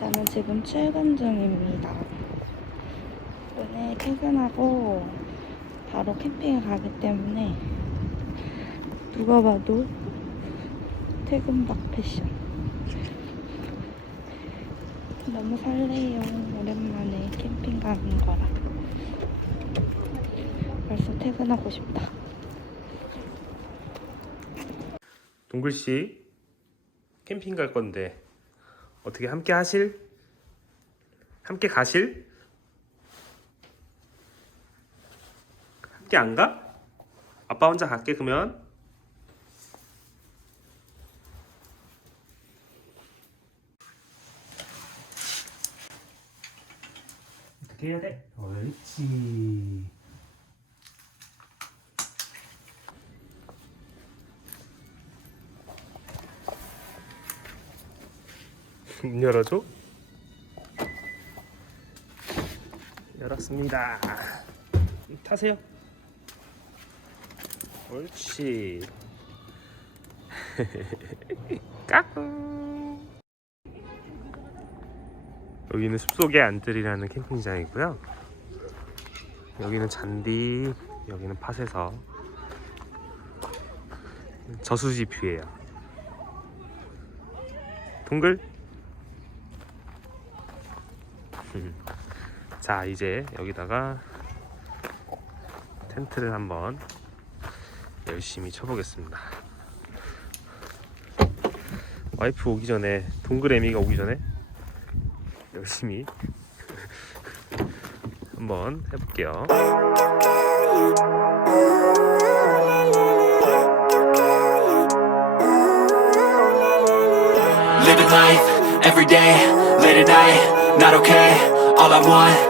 저는 지금 출근 중입니다. 오늘 퇴근하고 바로 캠핑을 가기 때문에 누가 봐도 퇴근박 패션. 너무 설레요. 오랜만에 캠핑 가는 거라. 벌써 퇴근하고 싶다. 동글 씨 캠핑 갈 건데 어떻게 함께 하실? 함께 가실? 함께 안 가? 아빠 혼자 갈게 그러면. 어떻게 해야 돼? 옳지. 문 열어줘. 열었습니다. 타세요. 옳지. 까꿍. 여기는 숲속의 안뜰이라는 캠핑장이고요. 여기는 잔디, 여기는 팥에서 저수지 뷰예요. 동글. 자 이제 여기다가 텐트를 한번 열심히 쳐보겠습니다. 와이프 오기 전에 동그레미가 오기 전에 열심히 한번 해볼게요. Living life every day, late at night, not okay. All I want,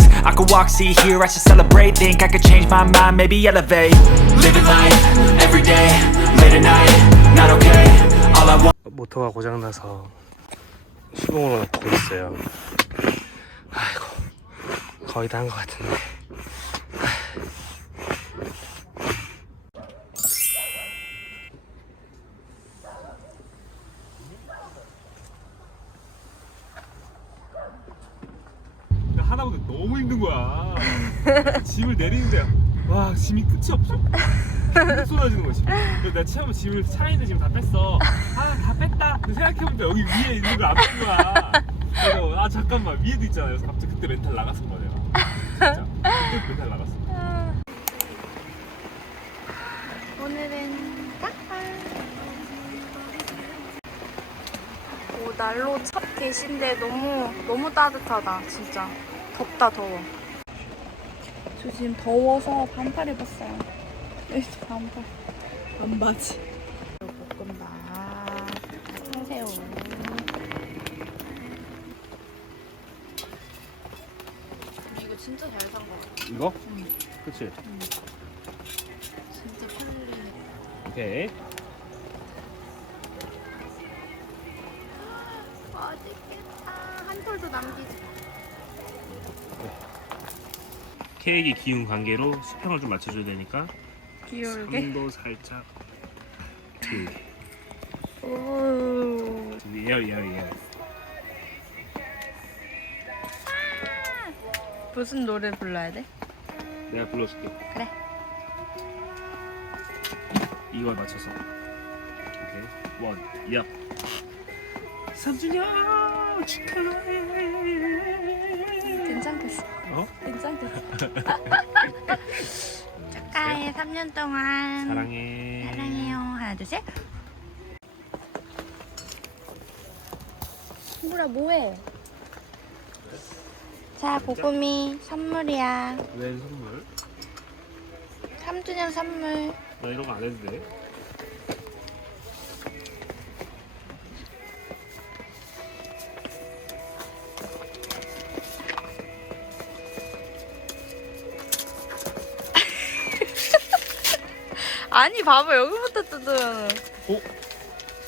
I could walk, see, hear, I should celebrate. Think I could change my mind, maybe elevate. Living life every day, late at night, not okay. All I want. 모터가 고장나서 시동을 놓고 있어요 아이고 거의 다 한 것 같은데 하나보다 너무 힘든 거야. 짐을 내리는데 와 짐이 끝이 없어. 계속 쏟아지는 거지 그래서 내가 처음에 짐을 차에 있는 짐 다 뺐어. 아 다 뺐다. 근데 생각해보니까 여기 위에 있는 걸 안 뺀 거야. 그래서 아 잠깐만. 위에도 있잖아 그래서 갑자기 그때 멘탈 나갔어 거야 내가. 진짜. 그때 멘탈 나갔어. 오늘은. 오, 난로 첫 개신데 너무 너무 따뜻하다 진짜 덥다 더워. 저 지금 더워서 반팔 입었어요. 여기 반팔 반바지. 볶음밥 하세요. 이거 진짜 잘 산 거 같아. 이거? 그치? 진짜 퀄리티. 오케이 맛있겠다. 한 톨도 남기지. 케이크 기운 관계로 수평을 좀 맞춰줘야 되니까 기울게. 선도 살짝 기울게 오. 예열 예열 예열 무슨 노래 불러야 돼? 내가 불러줄게 그래. 이걸 맞춰서 오케이 원 얍. 3주년 축하해 괜찮겠어. 어? 괜찮겠어. 축하해. 3년 동안. 사랑해 사랑해요. 하나, 둘, 셋. 친구라 뭐해? 자, 고구미 선물이야. 웬 선물? 3주년 선물. 나 이런 거 안 해도 돼? 아니 봐봐 여기부터 뜯으면 어?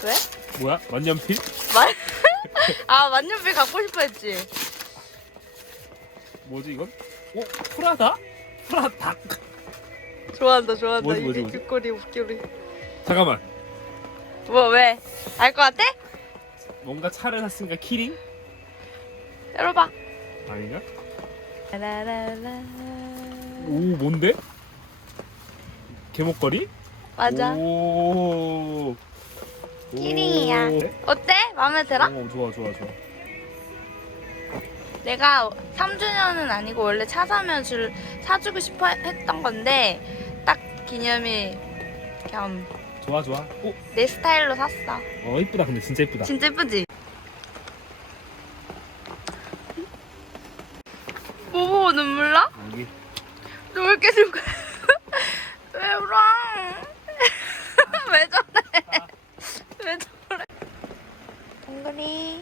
왜? 뭐야? 만년필? 말? 아 만년필 갖고 싶어 했지 뭐지 이건? 어? 프라다? 프라다? 좋아한다 좋아한다 뭐지, 뭐지, 이게 뭐지? 귓거리 웃기리 잠깐만 뭐 왜? 알 것 같아? 뭔가 차를 샀으니까 키링? 열어봐 아닌가? 라라라 오 뭔데? 개목걸이? 맞아 오. 키링이야. 오. 어때? 마음에 들어? 오, 좋아 좋아 좋아. 내가 3주년은 아니고 원래 차 사면 줄 사주고 싶어 했던 건데 딱 기념일 겸 내 좋아 좋아. 오, 스타일로 샀어 어 이쁘다 근데 진짜 이쁘다. 진짜 예쁘지? 뭐 보고 눈물 나? 여기 너왜 이렇게 눈왜 울어? 왜 저래? 왜 저래? 동그리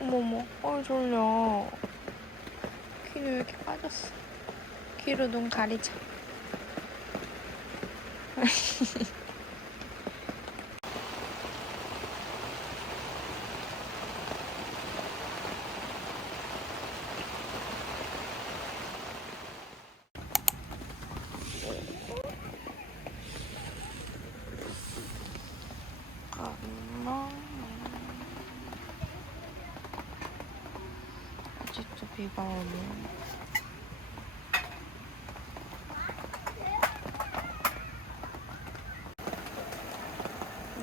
어머머 어 졸려 귀를 왜 이렇게 빠졌어 귀로 눈 가리자. 아직도 비가 오네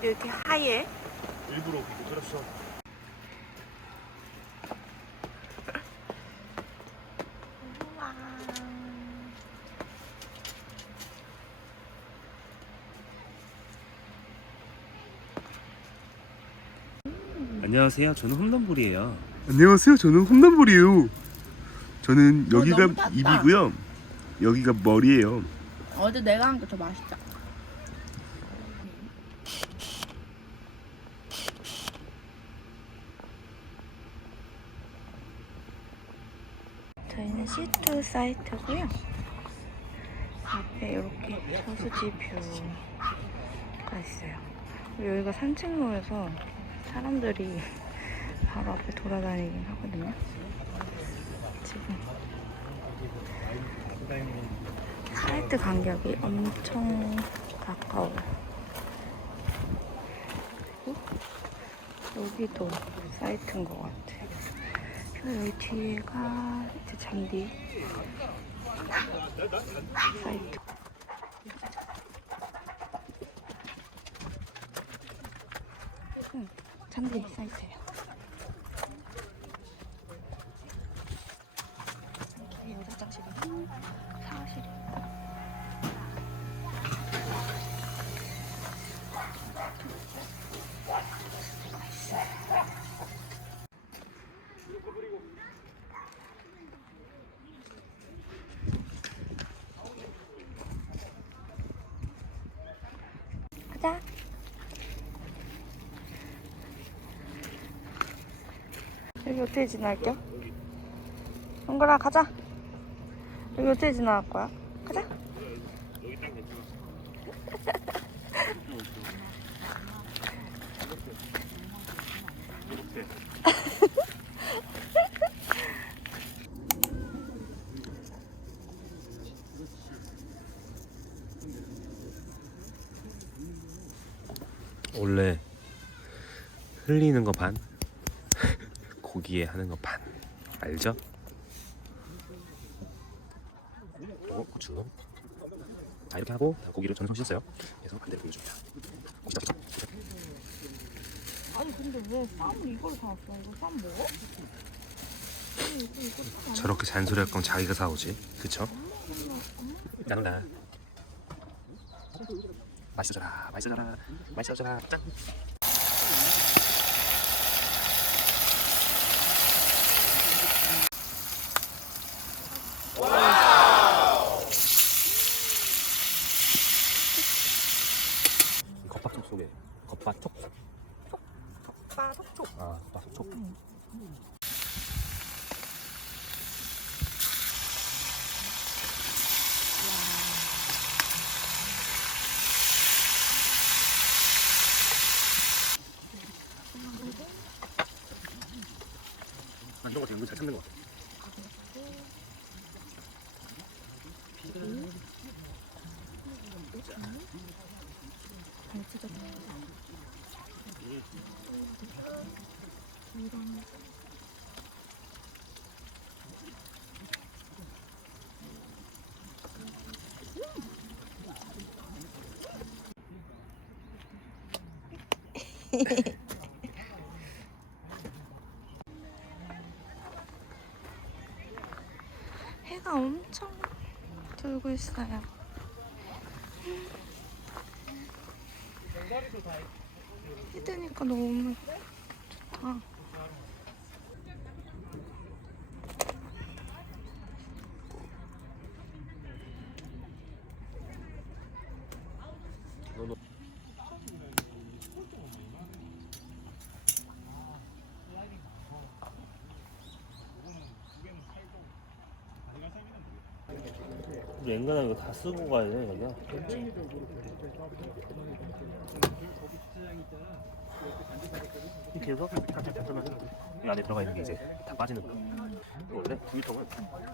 근데 이렇게 하얘? 일부러. 우와. 안녕하세요. 저는 홈런볼이에요. 안녕하세요. 저는 홈런볼이에요. 저는 여기가 너무 작다. 입이고요. 여기가 머리예요. 어제 내가 한 게 더 맛있다. 저희는 C2 사이트고요. 앞에 이렇게 저수지 뷰가 있어요. 그리고 여기가 산책로여서 사람들이 바로 앞에 돌아다니긴 하거든요. 지금 사이트 간격이 엄청 가까워요. 그리고 여기도 사이트인 것 같아요. 여기 뒤에가 이제 잔디 사이트. 응, 잔디 사이트예요. 여기 화장실이고 샤워실이. 가자. 여기 어떻게 지나갈게요? 동그라 가자. 여기 어떻게 지나갈 거야? 가자. 여기 딱. 원래 흘리는 거 반, 고기에 하는 거 반. 알죠? 그리고 고추. 자 이렇게 하고 고기를 전선 씻었어요. 그래서 반대로 돌려줍니다. 고기 잡죠? 아니 근데 왜 쌈을 이걸 사왔어? 이거 쌈 먹어? 저렇게 잔소리할 거면 자기가 사오지. 그쵸? 나눈다. 맛있어져라, 맛있어져라, 맛있어져라. 짠. 이 겉바속 속에 겉바속 빠삭 쪽. 아 겉바속 난 이런 거 되게 잘 참는 것 같아. 해가 엄청 들고 있어요. 해 뜨니까 너 우리 앵간한 이거 다 쓰고 가야. 이렇게 해서 탁탁탁 하면 이 안에 들어가 있는 게 이제 다 빠지는 거야. 이거 원래 두유통은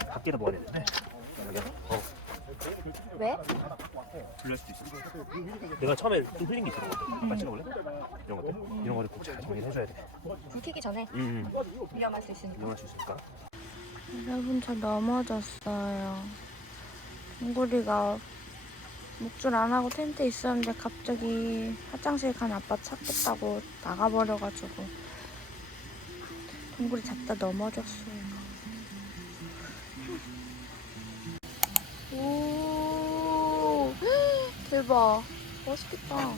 밖에다 놓아야 되는데 여기가 어 왜? 불릴 수도 있어. 내가 처음에 좀 흘린 게 있어. 빨리 찍어볼래? 이런 것들 이런 거를 꼭잘 정리해줘야 돼. 불 켜기 전에 음, 위험할 수 있으니까. 이용할 수 있으니까. 여러분 저 넘어졌어요. 동구리가 목줄 안 하고 텐트에 있었는데 갑자기 화장실 간 아빠 찾겠다고 나가버려가지고 동구리 잡다 넘어졌어요. 오 대박 멋있겠다.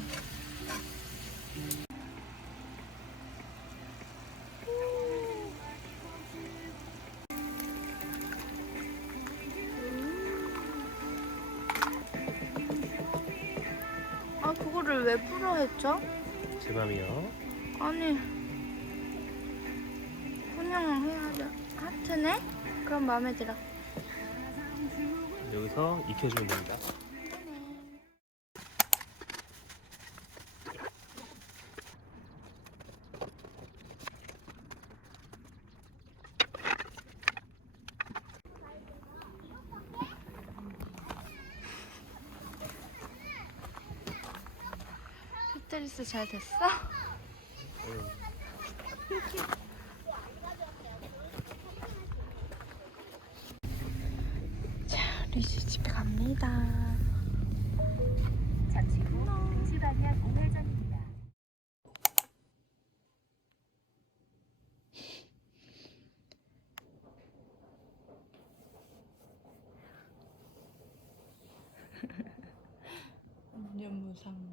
왜 풀어 했죠? 제 맘이요. 아니 그냥 해야 돼 하트네? 그럼 마음에 들어 여기서 익혀주면 됩니다. 테트리스 잘 됐어? 자 이제 집에 갑니다 잠시 후 동시 방향 우회전입니다. 소중하게